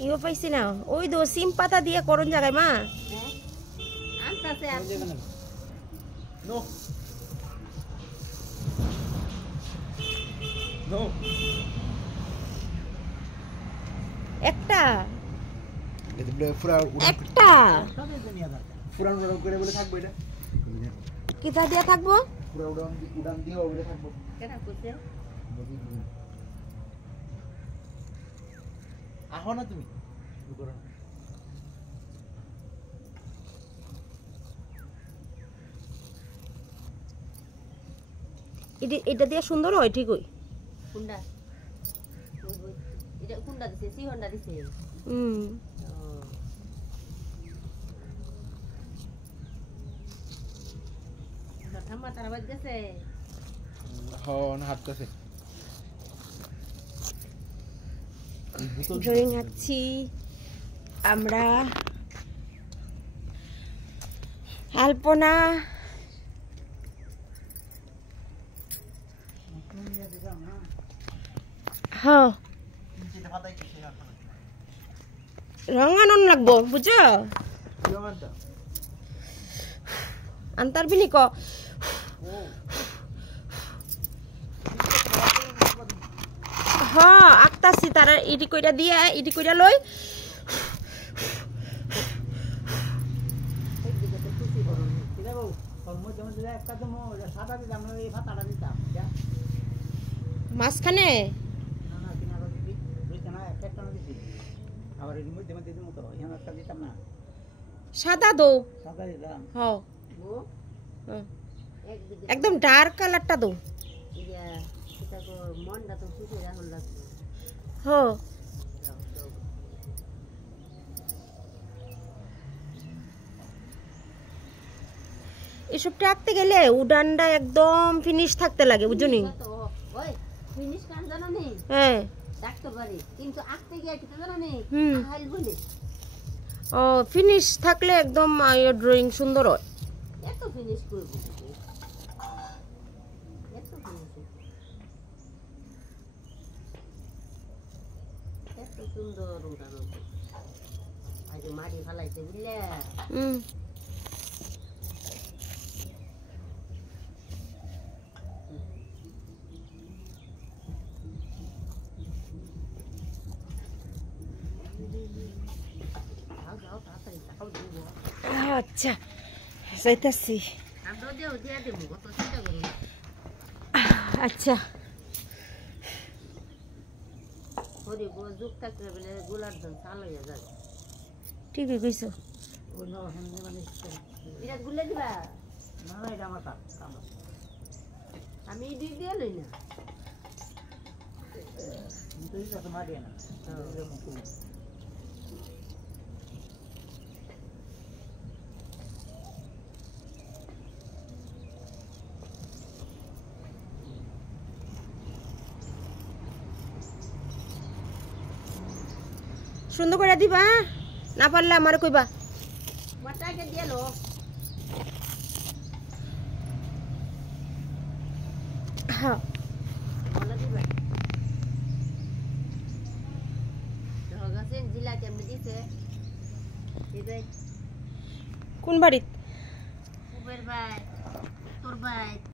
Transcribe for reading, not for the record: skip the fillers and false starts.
ইও পাইছি না ওই দো সিম পাতা দিয়ে করন জায়গায় মা একটা একটা কিতা দিয়া থাকবো আহো না তুমি এটা দিয়ে সুন্দর হয় ঠিকই কুন্ডা এটা কুন্ডা দিছে সি হন্ডা দিছে ঠাম্মা তারা বাজ গেছে হাঁটতেছে ড্রয়িং আঁকছি আমরা আলপনা হ্যাঁ রং আনন লাগবো বুঝছো আনতার বিনি ক হ্যাঁ আঁকতাছি তারা ইডি কইরা দিয়া ইডি কইরা লই মাঝখানে সাদা দো একদম ডার্ক কালারটা দো এসবটা আঁকতে গেলে উডানটা একদম ফিনিশ থাকতে লাগে বুঝুনি হ্যাঁ ও ফিনিশ থাকলে একদম ড্রয়িং সুন্দর হয় মাটি ফালাইছে বুঝলে আচ্ছা যাইতাছি আচ্ছা ঠিকই কইছো আমি দিয়ে লই না সুন্দর করে দিবা না পারলে আমারে কইবা মাটাকে দিয়ে লো হ্যাঁ বলা দিবা রগাছেন জিলা কেমনে দিছে দিবে কোন বাড়িত উবের ভাই তোর ভাই